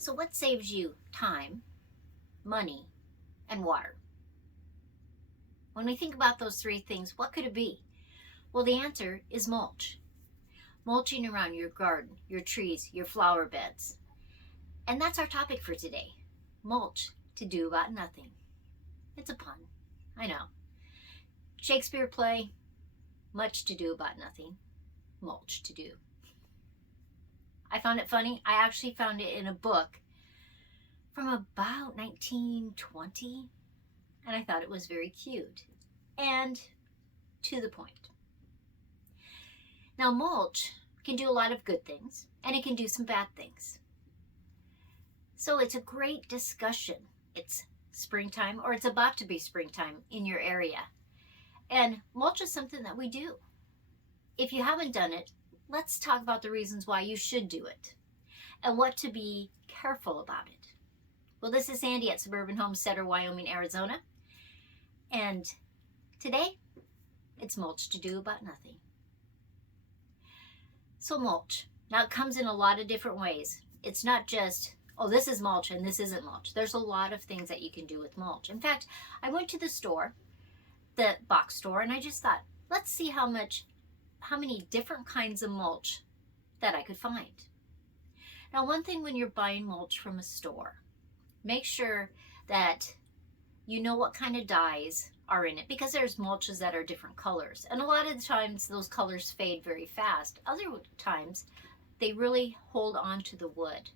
So what saves you time, money, and water? When we think about those three things, what could it be? Well, the answer is mulch. Mulching around your garden, your trees, your flower beds. And that's our topic for today. Mulch to do about nothing. It's a pun. I know. Shakespeare play, much to do about nothing, mulch to do. I found it funny. I actually found it in a book from about 1920, and I thought it was very cute and to the point. Now, mulch can do a lot of good things, and it can do some bad things. So it's a great discussion. It's springtime, or it's about to be springtime in your area. And mulch is something that we do. If you haven't done it, let's talk about the reasons why you should do it and what to be careful about it. Well, this is Sandy at Suburban Homesteader, Wyoming, Arizona. And today, it's mulch to do about nothing. So mulch. Now it comes in a lot of different ways. It's not just, oh, this is mulch and this isn't mulch. There's a lot of things that you can do with mulch. In fact, I went to the store, the box store, and I just thought, let's see how many different kinds of mulch that I could find. Now, one thing when you're buying mulch from a store, make sure that you know what kind of dyes are in it, because there's mulches that are different colors. And a lot of the times those colors fade very fast. Other times they really hold on to the wood.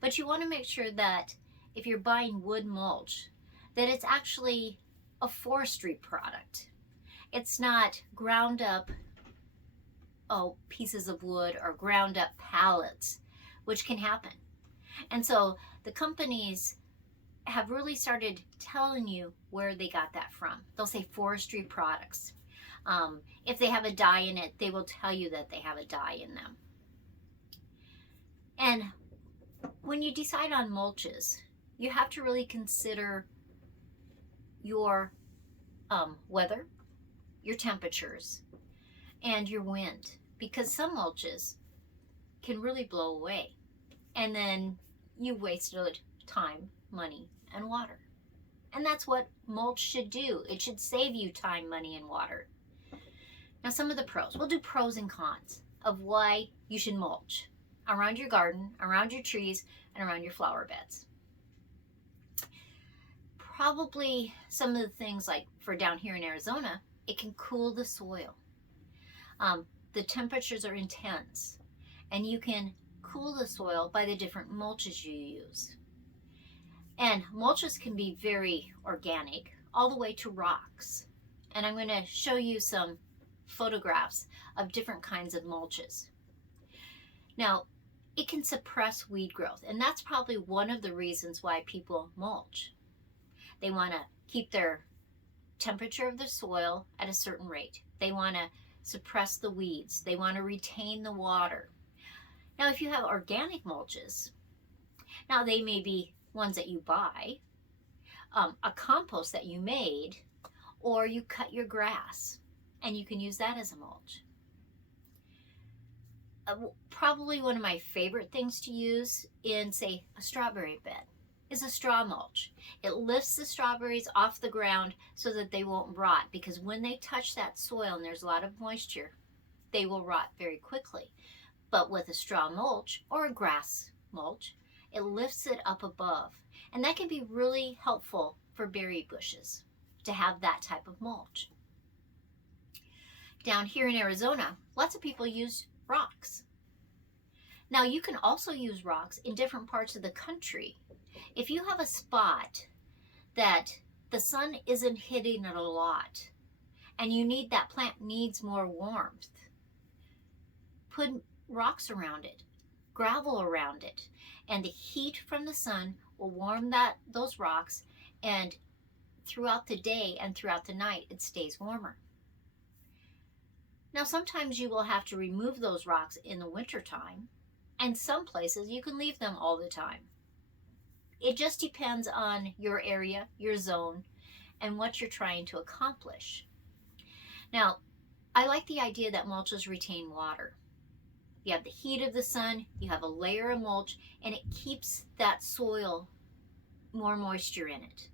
But you want to make sure that if you're buying wood mulch, that it's actually a forestry product. It's not ground up pieces of wood or ground up pallets, which can happen. And so the companies have really started telling you where they got that from. They'll say forestry products. If they have a dye in it, they will tell you that they have a dye in them. And when you decide on mulches, you have to really consider your weather, your temperatures, and your wind, because some mulches can really blow away. And then you wasted time, money, and water. And that's what mulch should do. It should save you time, money, and water. Now, some of the pros. We'll do pros and cons of why you should mulch around your garden, around your trees, and around your flower beds. Probably some of the things, like for down here in Arizona, it can cool the soil. The temperatures are intense, and you can cool the soil by the different mulches you use. And mulches can be very organic, all the way to rocks. And I'm going to show you some photographs of different kinds of mulches. Now, it can suppress weed growth, and that's probably one of the reasons why people mulch. They want to keep their temperature of the soil at a certain rate. They want to suppress the weeds. They want to retain the water. Now, if you have organic mulches, now they may be ones that you buy, a compost that you made, or you cut your grass, and you can use that as a mulch. Probably one of my favorite things to use in, say, a strawberry bed is a straw mulch. It lifts the strawberries off the ground so that they won't rot, because when they touch that soil and there's a lot of moisture, they will rot very quickly. But with a straw mulch or a grass mulch, it lifts it up above. And that can be really helpful for berry bushes to have that type of mulch. Down here in Arizona, lots of people use rocks. Now, you can also use rocks in different parts of the country. If you have a spot that the sun isn't hitting it a lot, and that plant needs more warmth, put rocks around it, gravel around it, and the heat from the sun will warm those rocks, and throughout the day and throughout the night it stays warmer. Now, sometimes you will have to remove those rocks in the wintertime, and some places you can leave them all the time. It just depends on your area, your zone, and what you're trying to accomplish. Now, I like the idea that mulches retain water, You have the heat of the sun, you have a layer of mulch, and it keeps that soil more moisture in it.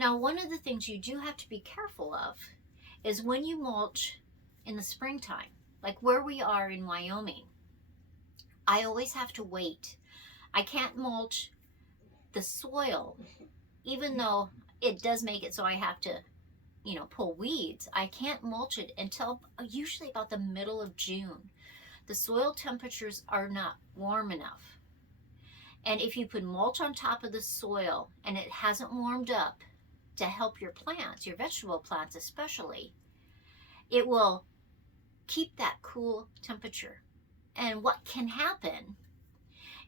Now, one of the things you do have to be careful of is when you mulch in the springtime, like where we are in Wyoming, I always have to wait. I can't mulch the soil, even though it does make it so I have to, pull weeds. I can't mulch it until usually about the middle of June. The soil temperatures are not warm enough. And if you put mulch on top of the soil and it hasn't warmed up to help your plants, your vegetable plants especially, it will keep that cool temperature. And what can happen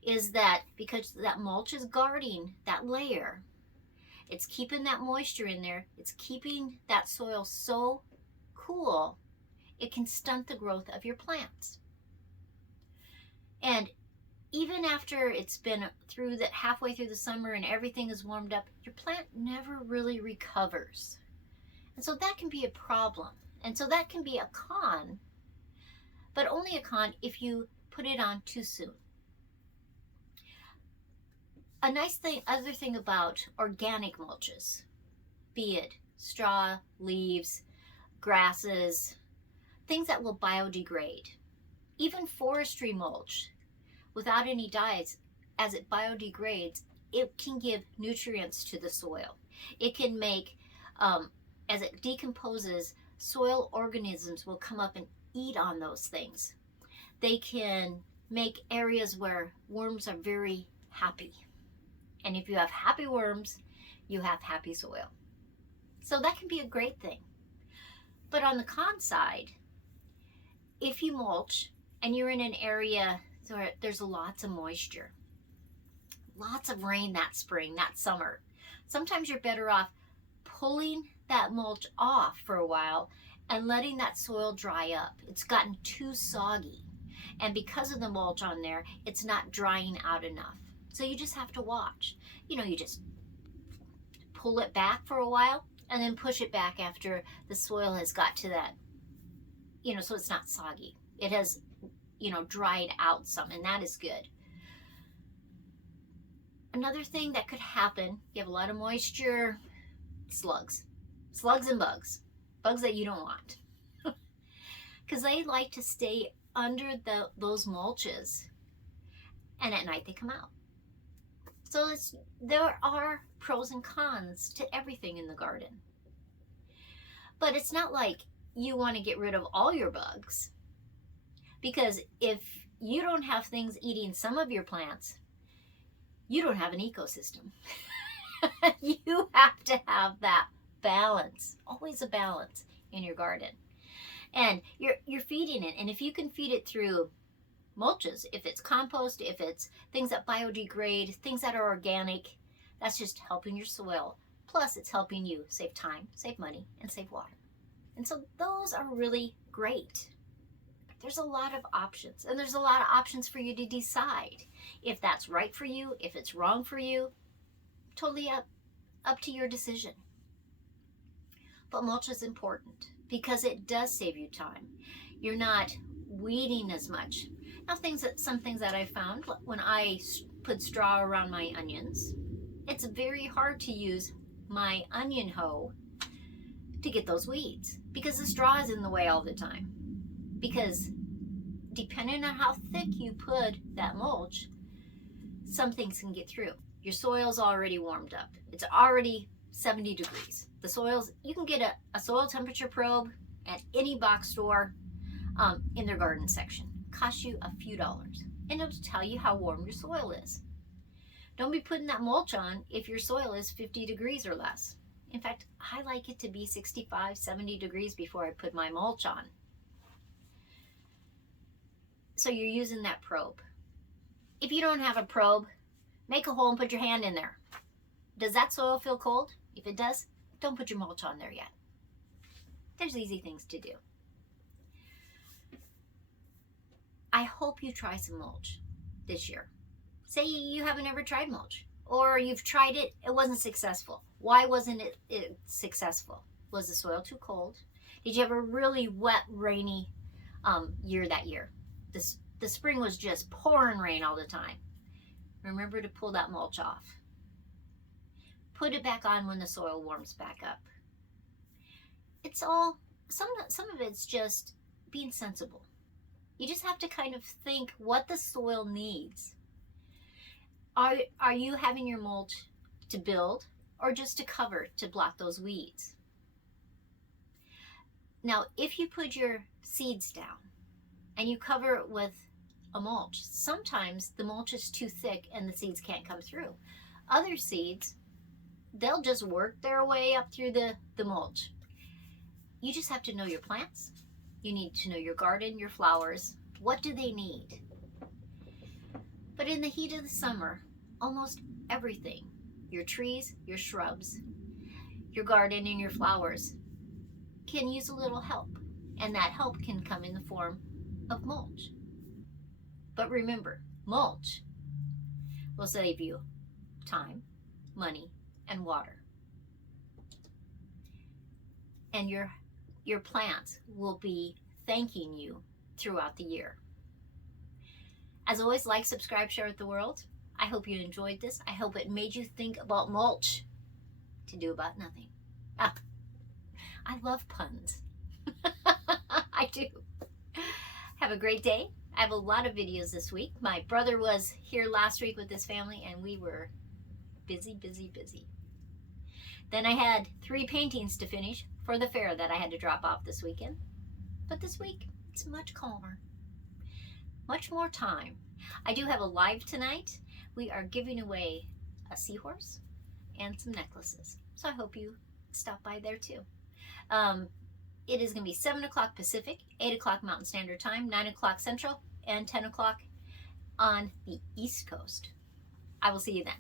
is that because that mulch is guarding that layer, it's keeping that moisture in there, it's keeping that soil so cool, it can stunt the growth of your plants. And even after it's been through that halfway through the summer and everything is warmed up, your plant never really recovers. And so that can be a problem. And so that can be a con, but only a con if you put it on too soon. A nice thing, other thing about organic mulches, be it straw, leaves, grasses, things that will biodegrade. Even forestry mulch, without any dyes, as it biodegrades, it can give nutrients to the soil. It can make, as it decomposes, soil organisms will come up and eat on those things. They can make areas where worms are very happy. And if you have happy worms, you have happy soil. So that can be a great thing. But on the con side, if you mulch and you're in an area where there's lots of moisture, lots of rain that spring, that summer, sometimes you're better off pulling that mulch off for a while and letting that soil dry up. It's gotten too soggy. And because of the mulch on there, it's not drying out enough. So you just have to watch. You just pull it back for a while and then push it back after the soil has got to that, so it's not soggy. It has, dried out some, and that is good. Another thing that could happen, you have a lot of moisture, slugs and bugs that you don't want. Because they like to stay under those mulches, and at night they come out. So there are pros and cons to everything in the garden. But it's not like you want to get rid of all your bugs, because if you don't have things eating some of your plants, you don't have an ecosystem. You have to have that balance, always a balance in your garden. And you're feeding it, and if you can feed it through mulches, if it's compost, if it's things that biodegrade, things that are organic, that's just helping your soil. Plus, it's helping you save time, save money, and save water. And so those are really great. There's a lot of options, and there's a lot of options for you to decide if that's right for you, if it's wrong for you. Totally up to your decision. But mulch is important because it does save you time. You're not weeding as much. Now, some things that I found when I put straw around my onions, it's very hard to use my onion hoe to get those weeds because the straw is in the way all the time. Because depending on how thick you put that mulch, some things can get through. Your soil's already warmed up. It's already 70 degrees. The soils, you can get a soil temperature probe at any box store in their garden section. Costs you a few dollars, and it'll tell you how warm your soil is. Don't be putting that mulch on if your soil is 50 degrees or less. In fact, I like it to be 65, 70 degrees before I put my mulch on. So you're using that probe. If you don't have a probe, make a hole and put your hand in there. Does that soil feel cold? If it does, don't put your mulch on there yet. There's easy things to do. I hope you try some mulch this year. Say you haven't ever tried mulch, or you've tried it, it wasn't successful. Why wasn't it successful? Was the soil too cold? Did you have a really wet, rainy year that year? the spring was just pouring rain all the time, remember to pull that mulch off. Put it back on when the soil warms back up. It's all, some of it's just being sensible. You just have to kind of think what the soil needs. Are you having your mulch to build or just to cover, to block those weeds? Now, if you put your seeds down and you cover it with a mulch, sometimes the mulch is too thick and the seeds can't come through. Other seeds, they'll just work their way up through the mulch. You just have to know your plants. You need to know your garden, your flowers. What do they need? But in the heat of the summer, almost everything, your trees, your shrubs, your garden and your flowers, can use a little help. And that help can come in the form of mulch. But remember, mulch will save you time, money, and water. And your plants will be thanking you throughout the year. As always, like, subscribe, share with the world. I hope you enjoyed this. I hope it made you think about mulch to do about nothing. Ah, I love puns. I do. Have a great day. I have a lot of videos this week. My brother was here last week with his family and we were busy, busy, busy. Then I had 3 paintings to finish for the fair that I had to drop off this weekend. But this week, it's much calmer. Much more time. I do have a live tonight. We are giving away a seahorse and some necklaces. So I hope you stop by there too. It is going to be 7 o'clock Pacific, 8 o'clock Mountain Standard Time, 9 o'clock Central, and 10 o'clock on the East Coast. I will see you then.